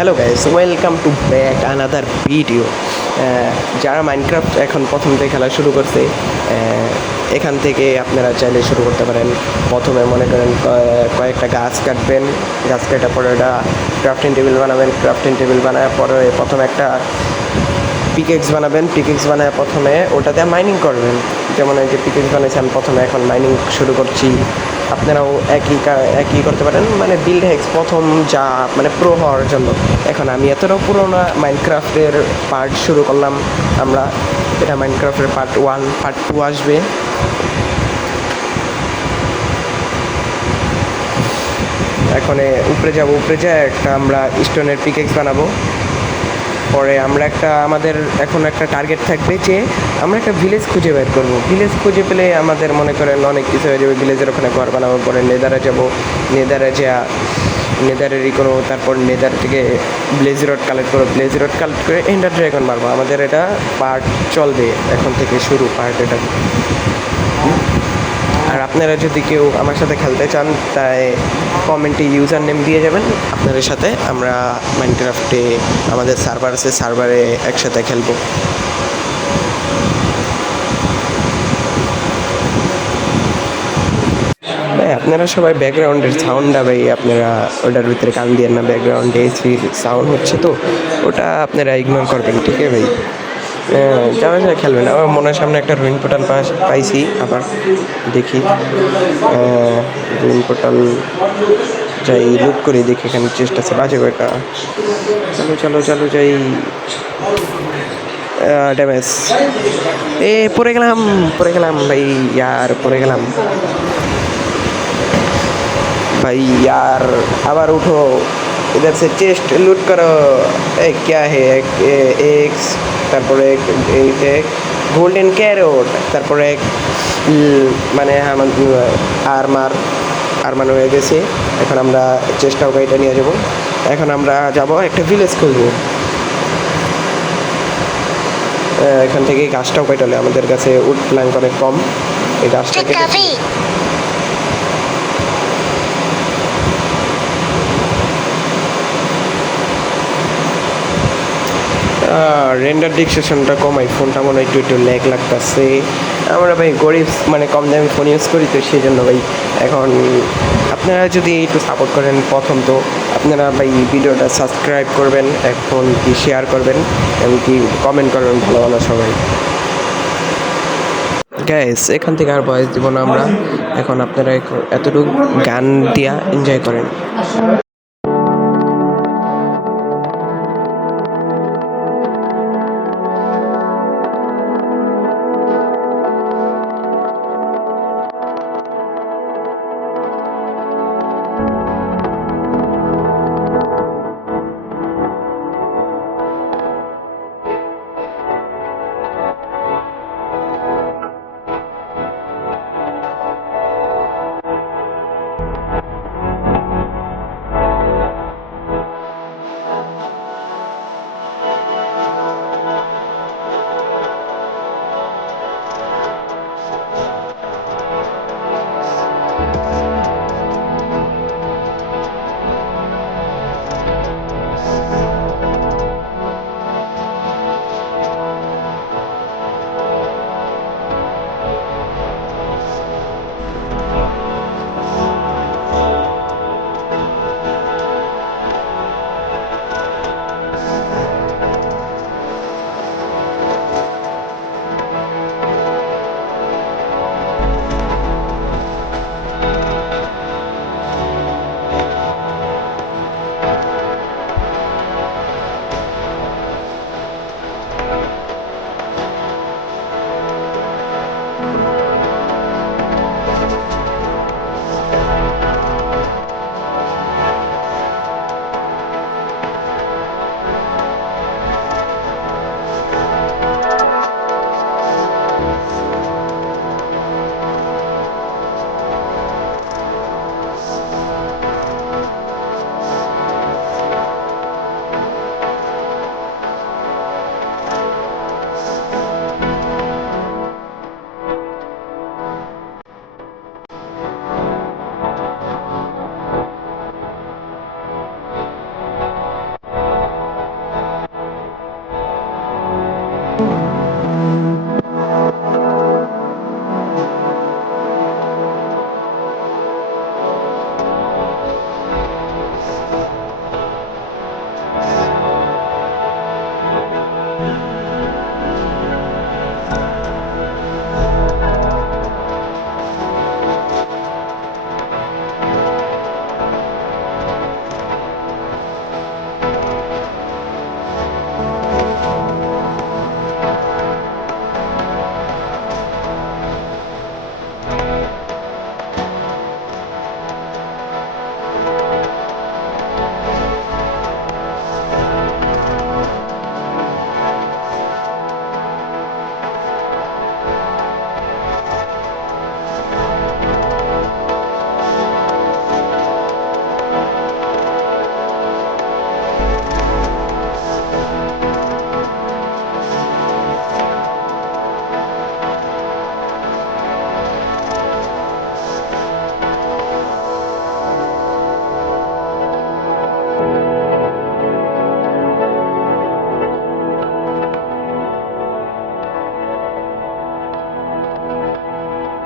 Hello guys, welcome to back another video. যারা Minecraft এখন প্রথম থেকে খেলা শুরু করছে, এখান থেকে আপনারা চাইলে শুরু করতে পারেন। প্রথমে মনে করেন কয়েকটা গাছ কাটবেন, গাছ কাটার পরে ওটা ক্রাফটিং টেবিল বানাবেন। ক্রাফটিং টেবিল বানানোর পরে প্রথমে একটা পিকেক্স বানাবেন। পিকেক্স বানায় প্রথমে ওটাতে মাইনিং করবেন। যেমন এই যে পিকেক্স বানিয়েছেন, প্রথমে এখন মাইনিং শুরু করছি। আপনারাও একই করতে পারেন, মানে বিল্ড হ্যাক্স প্রথম যা মানে প্রো হওয়ার জন্য। এখন আমি এতটাও পুরোনো মাইনক্রাফটের পার্ট শুরু করলাম আমরা। এটা মাইনক্রাফটের পার্ট 1, পার্ট 2 আসবে। এখন উপরে যায় একটা আমরা স্টোনের পিকেক্স বানাবো। পরে আমরা আমাদের এখন একটা টার্গেট থাকবে যে আমরা একটা ভিলেজ খুঁজে বের করবো। ভিলেজ খুঁজে পেলে আমাদের মনে করেন অনেক কিছু হয়ে যাবে। ভিলেজের ওখানে ঘর বানাবার পরে নেদারে যাবো, নেদারেরই করবো। তারপর নেদার থেকে ব্লেজ রড কালেক্ট করবো, ব্লেজ রড কালেক্ট করে এন্ডার ড্রাগন মারবো। আমাদের এটা পার্ট চলবে এখন থেকে শুরু পার্ট এটা। আর আপনারা যদি কেউ আমার সাথে খেলতে চান, তাই কমেন্টে ইউজার নেম দিয়ে যাবেন। আপনাদের সাথে আমরা মাইনক্রাফটে আমাদের সার্ভার আছে, সার্ভারে একসাথে খেলবো। ভাই আপনারা সবাই ব্যাকগ্রাউন্ডের সাউন্ডটা ভাই আপনারা ওটার ভিতরে কান দিয়ে না, ব্যাকগ্রাউন্ডে এসির সাউন্ড হচ্ছে তো ওটা আপনারা ইগনোর করবেন, ঠিক আছে ভাই? যারা যারা খেলবেন। আমার মনের সামনে একটা রুইন পোর্টাল পাইছি, আবার দেখি রুইন পোর্টাল যাই লুক করে দেখি এখানে চেষ্টা আছে বাজে একটা। চলো যাই। ড্যামেজ পড়ে গেলাম ভাই, পড়ে গেলাম भाई यार। আবার উঠো, इधर से चेस्ट लूट करो। क्या है एक তারপরে এক গোল্ডেন ক্যারট, তারপরে এক মানে আর্মার হয়ে গেছে। এখন আমরা চেষ্টাও গাড়িটা নিয়ে যাবো। এখন আমরা যাব একটা ভিলেজ খুঁজবো। এখান থেকে গাছটাও কাটালে আমাদের কাছে উড প্ল্যাঙ্ক অনেক কম। এই গাছটা কেটে রেন্ডার ডিক্সেশনটা কমাই, ফোনটা মনে হয় একটু ল্যাগ লাগতেছে। আমরা ভাই গরিব, মানে কম দামি ফোন ইউজ করি, তো সেই জন্য ভাই এখন আপনারা যদি একটু সাপোর্ট করেন, প্রথম তো আপনারা ভাই ভিডিওটা সাবস্ক্রাইব করবেন, এখন কি শেয়ার করবেন, এমনকি কমেন্ট করবেন ভালো সবাই। গ্যাস এখান থেকে আর ভয়েস দিব না আমরা। এখন আপনারা এতটুকু গান দিয়া এনজয় করেন।